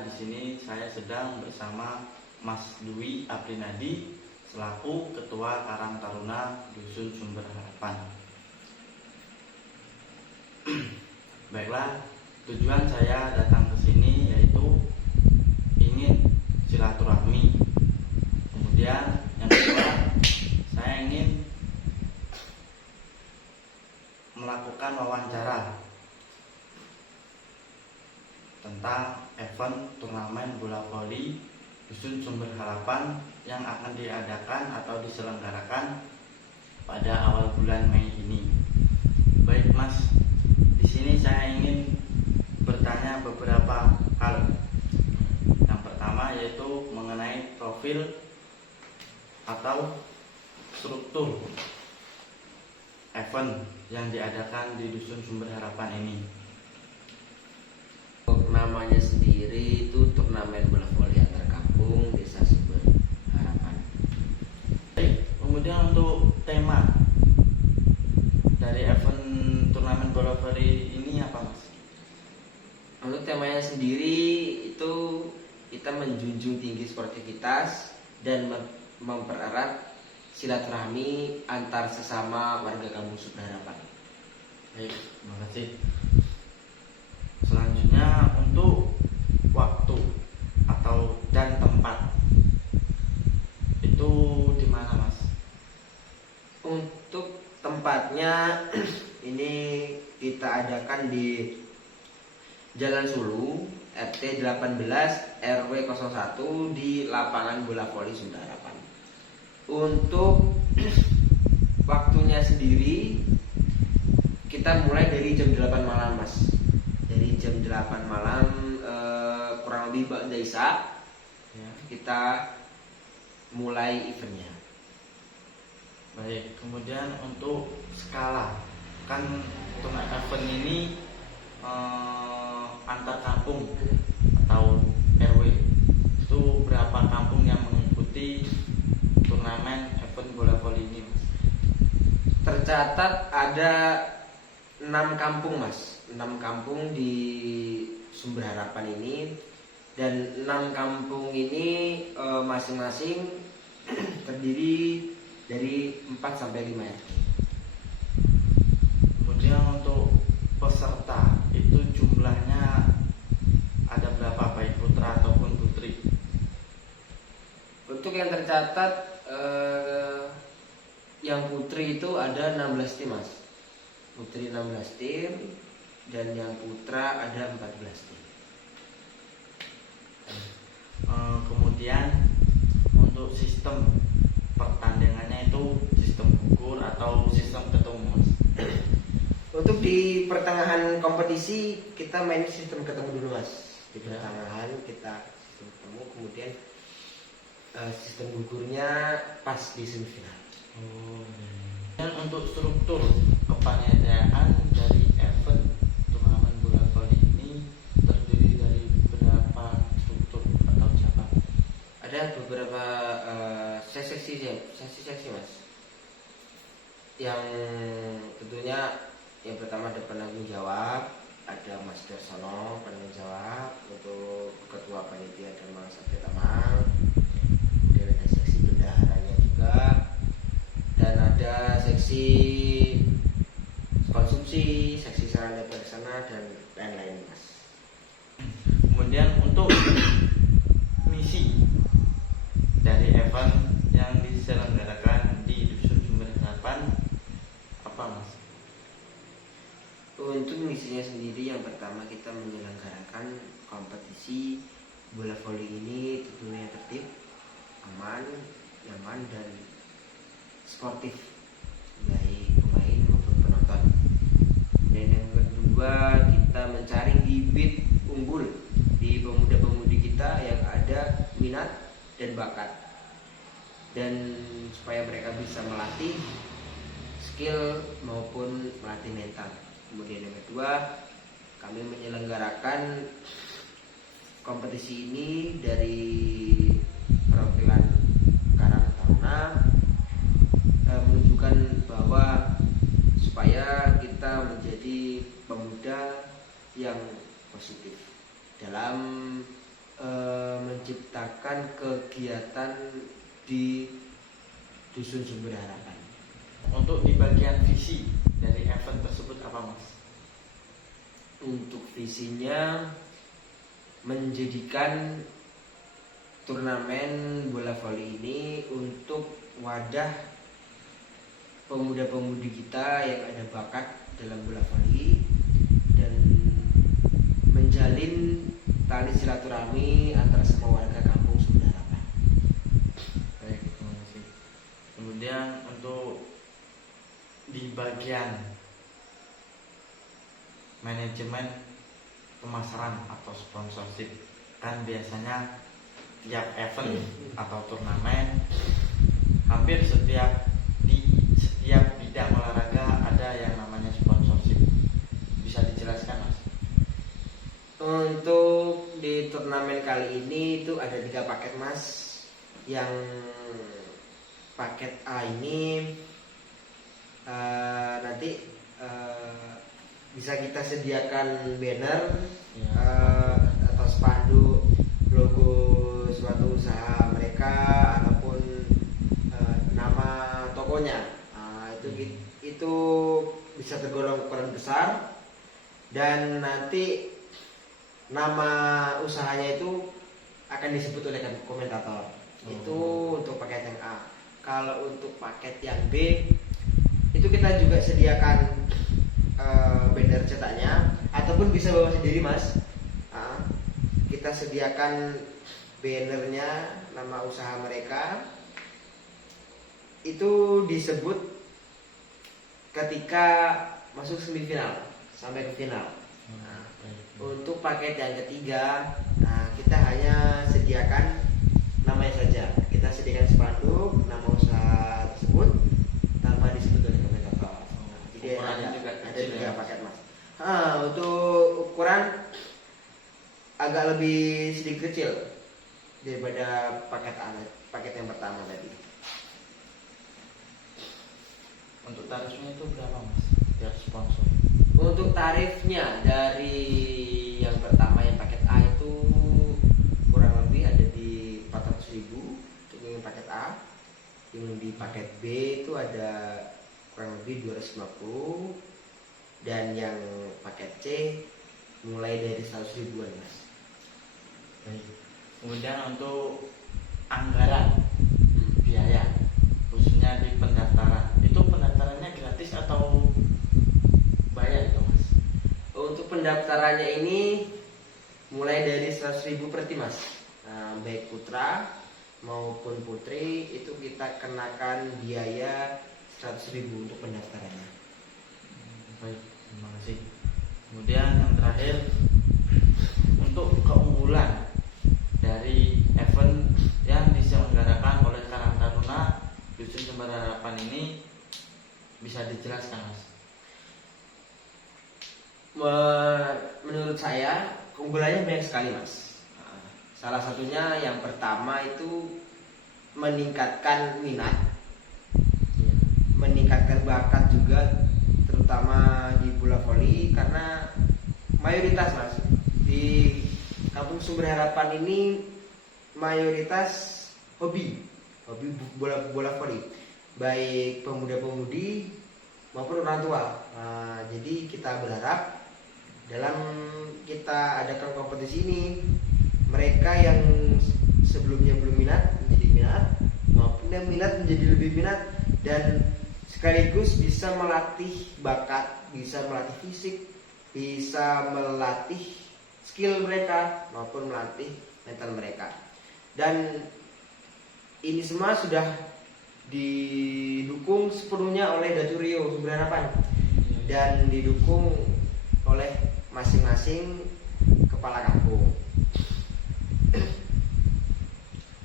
di sini saya sedang bersama Mas Dwi Aprinadi selaku Ketua Karang Taruna Dusun Sumber Harapan. Baiklah, tujuan saya datang ke sini yaitu ingin silaturahmi. Kemudian yang kedua, saya ingin melakukan wawancara tentang event turnamen bola voli Dusun Sumber Harapan yang akan diadakan atau diselenggarakan pada awal bulan Mei ini. Baik Mas, di sini saya ingin bertanya beberapa hal. Yang pertama yaitu mengenai profil atau struktur event yang diadakan di Dusun Sumber Harapan ini. Namanya sendiri itu turnamen bola voli antar kampung Desa Sumber Harapan. Kemudian untuk tema dari event turnamen bola voli ini apa Mas? Untuk temanya sendiri itu kita menjunjung tinggi sportivitas dan mempererat silaturahmi antar sesama warga kampung Sumber Harapan. Baik, terima kasih. Selanjutnya untuk waktu atau dan tempat itu di mana Mas? Untuk tempatnya ini kita adakan di Jalan Sulu RT 18 RW 01 di lapangan bola voli Sumber Harapan. Untuk waktunya sendiri kita mulai dari jam 8 malam Mas. Dari jam 8 malam kurang lebih ba'da isya ya, kita mulai eventnya. Baik, kemudian untuk skala kan turnamen event ini antar kampung atau RW itu berapa kampung yang mengikuti turnamen event bola voli ini Mas? Tercatat ada 6 kampung Mas, 6 kampung di Sumber Harapan ini, dan 6 kampung ini masing-masing terdiri dari 4 sampai 5 RT. Kemudian untuk peserta itu jumlahnya ada berapa, baik putra ataupun putri? Untuk yang tercatat yang putri itu ada 16 tim Mas. Putri 16 tim dan yang putra ada 14 tim. Kemudian untuk sistem pertandingannya itu sistem gugur atau sistem ketemu Mas? Untuk di pertengahan kompetisi kita main sistem ketemu dulu Mas. Di pertengahan kita sistem ketemu, kemudian sistem gugurnya pas di semifinal. Dan untuk struktur kepanitiaan dari event turnamen bola voli ini terdiri dari berapa struktur atau cabang? Ada beberapa seksi Mas. Yang tentunya yang pertama ada penanggung jawab, ada Mas Darsono penanggung jawab untuk ketua panitia dan Mang Sabda Tamang. Kemudian ada seksi bendaharanya juga, dan ada seksi konsumsi, seksi sarana prasarana dan lain-lain Mas. Kemudian untuk misi dari event yang diselenggarakan di Dusun Sumber Harapan apa Mas? Untuk misinya sendiri yang pertama kita menyelenggarakan kompetisi bola voli ini tentunya tertib, aman, nyaman dan sportif baik pemain maupun penonton. Dan yang kedua kita mencari bibit unggul di pemuda-pemudi kita yang ada minat dan bakat, dan supaya mereka bisa melatih skill maupun melatih mental. Kemudian yang kedua, kami menyelenggarakan kompetisi ini dari perwakilan Karang Taruna, menunjukkan bahwa supaya kita menjadi pemuda yang positif dalam menciptakan kegiatan di Dusun Sumber Harapan. Untuk di bagian visi dari event tersebut apa Mas? Untuk visinya menjadikan turnamen bola voli ini untuk wadah pemuda-pemudi kita yang ada bakat dalam bola voli dan menjalin tali silaturahmi antara semua warga kampung Sumber Harapan. Baik, terima kasih. Kemudian untuk di bagian manajemen pemasaran atau sponsorship, kan biasanya tiap event atau turnamen hampir setiap bidang olahraga ada yang namanya sponsorship. Bisa dijelaskan Mas? Untuk di turnamen kali ini itu ada 3 paket Mas. Yang paket A ini nanti bisa kita sediakan banner atau spanduk logo suatu usaha mereka ataupun nama tokonya. Itu bisa tergolong ukuran besar dan nanti nama usahanya itu akan disebut oleh komentator. Itu untuk paket yang A. Kalau untuk paket yang B itu kita juga sediakan banner cetaknya ataupun bisa bawa sendiri Mas. Kita sediakan bannernya, nama usaha mereka itu disebut ketika masuk semifinal sampai ke final. Untuk paket yang ketiga, kita hanya sediakan namanya saja. Kita sediakan spanduk nama usaha tersebut tanpa disebut oleh komentator. Jadi ada 3 paket Mas. Untuk ukuran agak lebih sedikit kecil daripada paket yang pertama tadi. Untuk tarifnya itu berapa Mas? Tiap sponsor. Untuk tarifnya dari yang pertama yang paket A itu kurang lebih ada di 400.000 untuk yang paket A. Yang di paket B itu ada kurang lebih 250 dan yang paket C mulai dari 100 ribuan Mas. Baik. Kemudian untuk anggaran biaya khususnya di pendaftaran, itu pendaftarannya gratis atau bayar itu Mas? Untuk pendaftarannya ini mulai dari 100.000 per tim Mas. Baik putra maupun putri itu kita kenakan biaya 100.000 untuk pendaftarannya. Baik, terima kasih. Kemudian yang terakhir, untuk keunggulan dari event yang diselenggarakan oleh Karang Taruna Dusun Sumber Harapan ini bisa dijelaskan Mas? Menurut saya keunggulannya banyak sekali Mas. Salah satunya yang pertama itu meningkatkan minat, meningkatkan bakat juga, terutama di bola voli karena mayoritas Mas di Kampung Sumber Harapan ini mayoritas hobi bola voli, baik pemuda-pemudi maupun orang tua. Jadi kita berharap dalam kita adakan kompetisi ini, mereka yang sebelumnya belum minat menjadi minat, maupun yang minat menjadi lebih minat, dan sekaligus bisa melatih bakat, bisa melatih fisik, bisa melatih skill mereka maupun melatih mental mereka. Dan ini semua sudah didukung sepenuhnya oleh Datu Rio Sumber Harapan dan didukung oleh masing-masing kepala kampung.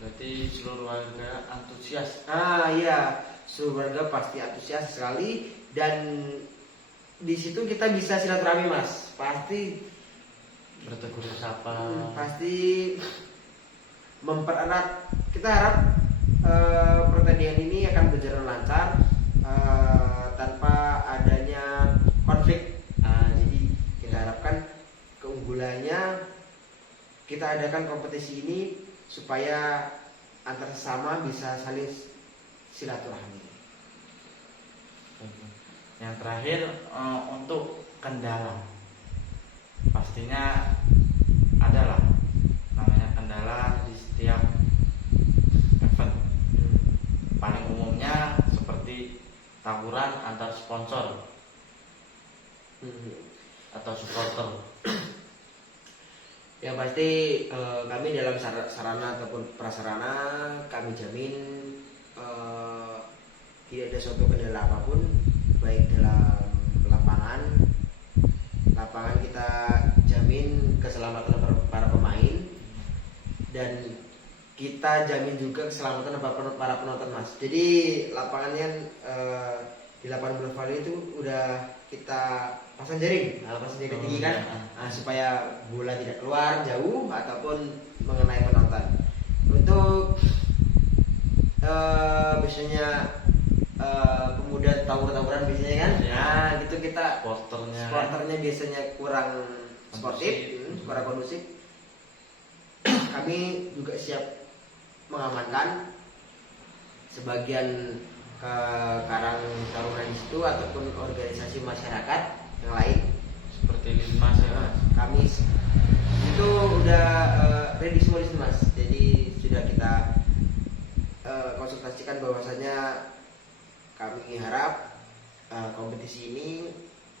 Berarti seluruh warga antusias. Iya, seluruh warga pasti antusias sekali dan di situ kita bisa silaturahmi Mas. Pasti Bertegur sapa. Pasti mempererat. Kita harap pertandingan ini akan berjalan lancar tanpa adanya konflik. Jadi kita harapkan keunggulannya kita adakan kompetisi ini supaya antar sesama bisa saling silaturahmi. Yang terakhir untuk kendala, pastinya adalah namanya kendala di setiap event. Paling umumnya seperti tawuran antar sponsor atau supporter. Yang pasti kami dalam sarana ataupun prasarana kami jamin tidak ada suatu kendala apapun, baik dalam lapangan kita jamin keselamatan para pemain, dan kita jamin juga keselamatan para penonton, Mas. Jadi lapangannya di lapangan bola voli itu udah kita pasang jaring tinggi kan, supaya bola tidak keluar jauh ataupun mengenai penonton. Untuk biasanya pemuda tawuran biasanya kan, nah gitu kita supporternya biasanya kurang sportif, kurang kondusif. Kami juga siap mengamankan sebagian karang taruna di situ ataupun organisasi masyarakat yang lain seperti Linmas ya. Kami itu udah ready semua di sini, Mas. Jadi sudah kita konsultasikan bahwasanya kami harap kompetisi ini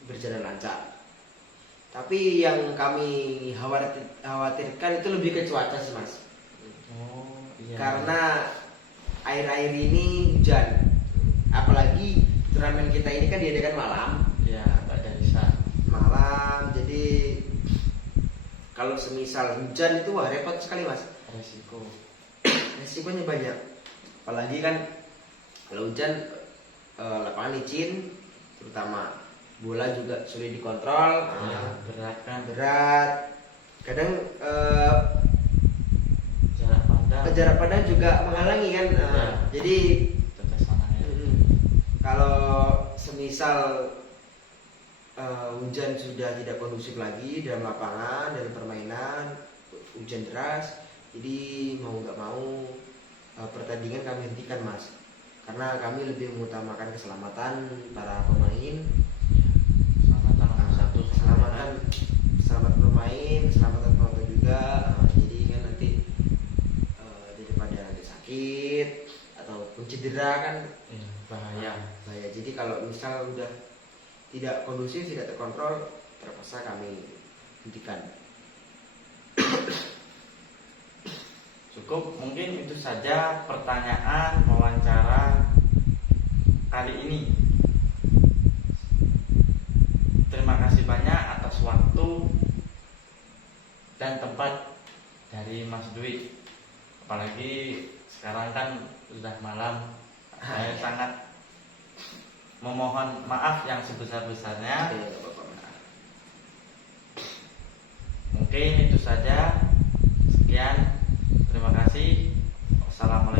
berjalan lancar. Tapi yang kami khawatirkan itu lebih ke cuaca sih, Mas. Iya. Karena air-air ini hujan. Apalagi turnamen kita ini kan diadakan malam. Ya, pada bisa Malam, jadi kalau semisal hujan itu wah repot sekali, Mas. Resikonya banyak. Apalagi kan kalau hujan lapangan licin, terutama bola juga sulit dikontrol. Berat. Kadang jarak pandang juga menghalangi kan. Jadi kalau semisal hujan sudah tidak kondusif lagi dalam lapangan, dalam permainan, hujan deras, jadi mau nggak mau pertandingan kami hentikan, Mas, karena kami lebih mengutamakan keselamatan para pemain, keselamatan pemain, keselamatan penonton juga. Jadi kan nanti daripada nanti sakit ataupun cedera kan bahaya. Jadi kalau misal udah tidak kondusif, tidak terkontrol, terpaksa kami hentikan. Cukup, mungkin itu saja pertanyaan wawancara kali ini. Terima kasih banyak atas waktu dan tempat dari Mas Dwi. Apalagi sekarang kan sudah malam. Saya sangat memohon maaf yang sebesar-besarnya. Mungkin itu saja. Sekian. Terima kasih. Wassalamualaikum.